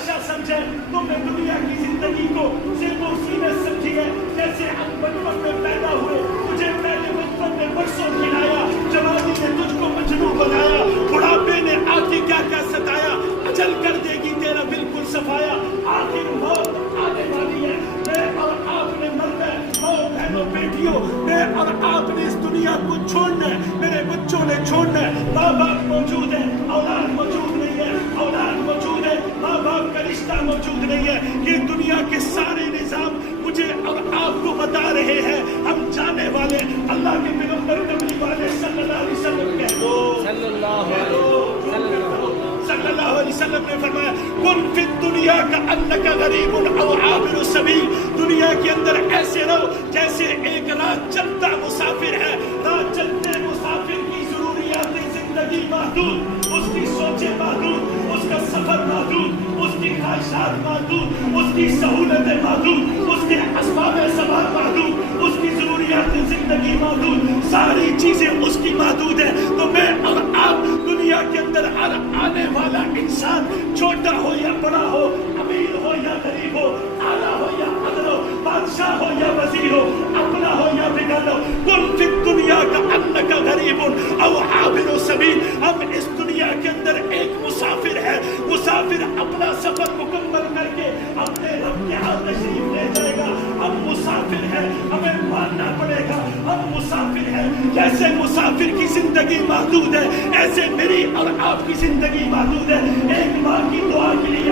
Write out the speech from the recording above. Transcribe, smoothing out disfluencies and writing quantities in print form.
तमाशा समझे, तुमने दुनिया की जिंदगी को सिर्फ उसी में समझी है जैसे हम बचपन में पैदा हुए, तुझे पहले बचपन में बरसों खिलाया, जवानी ने तुझको मजनू बनाया, बुढ़ापे ने आके क्या क्या सताया, अजल कर देगी तेरा बिल्कुल सफाया, आखिर मौत आने वाली है, मैं और आपने मरना है, और बहनों बेटियों, मैं और आपने इस दुनिया को छोड़ना है, मेरे बच्चों ने छोड़ना है, माँ बाप मौजूद है, औलाद मौजूद नहीं है, औलाद मौजूद है, माँ बाप का रिश्ता मौजूद नहीं है, ये दुनिया के सारे निजाम मुझे और आपको बता रहे हैं, हम जाने वाले, अल्लाह के पैगंबर कमली वाले सल्लल्लाहु अलैहि वसल्लम कह दो, सल्लल्लाहु अलैहि वसल्लम ने फरमाया, कुन फी दुनिया का अन्नका गरीबुन औ आबिरु सबील, दुनिया के अंदर ऐसे रहो जैसे एक राह चलता मुसाफिर है, राह चलते मुसाफिर की जरूरियात जिंदगी महदूद, उसकी सोचे महदूद, उसका सफर महदूद, उसकी ख्वाहिशात महदूद, उसकी सहूलतें महदूद, उसके असबाब सवार महदूद, उसकी जरूरियात जिंदगी महदूद, सारी चीजें उसकी महदूद है। तो मैं और आप दुनिया के अंदर हर आने वाला इंसान, छोटा हो या बड़ा हो, अमीर हो या गरीब हो, आला हो या अदल हो, बादशाह हो या वजीर हो, अपना हो या बिगड़ा हो, कुल फी दुनिया का अन्न का गरीबुन औ आबिरु सबील, हम इस दुनिया के अंदर एक मुसाफिर है, मुसाफिर अपना सफर मुकम्मल करके अपने रब के यहाँ तशरीफ ले जाएगा, हम मुसाफिर है, हमें मानना पड़ेगा, हम मुसाफिर है, जैसे मुसाफिर की जिंदगी महदूद है, ऐसे मेरी और आपकी जिंदगी महदूद है। एक माँ की दुआ के लिए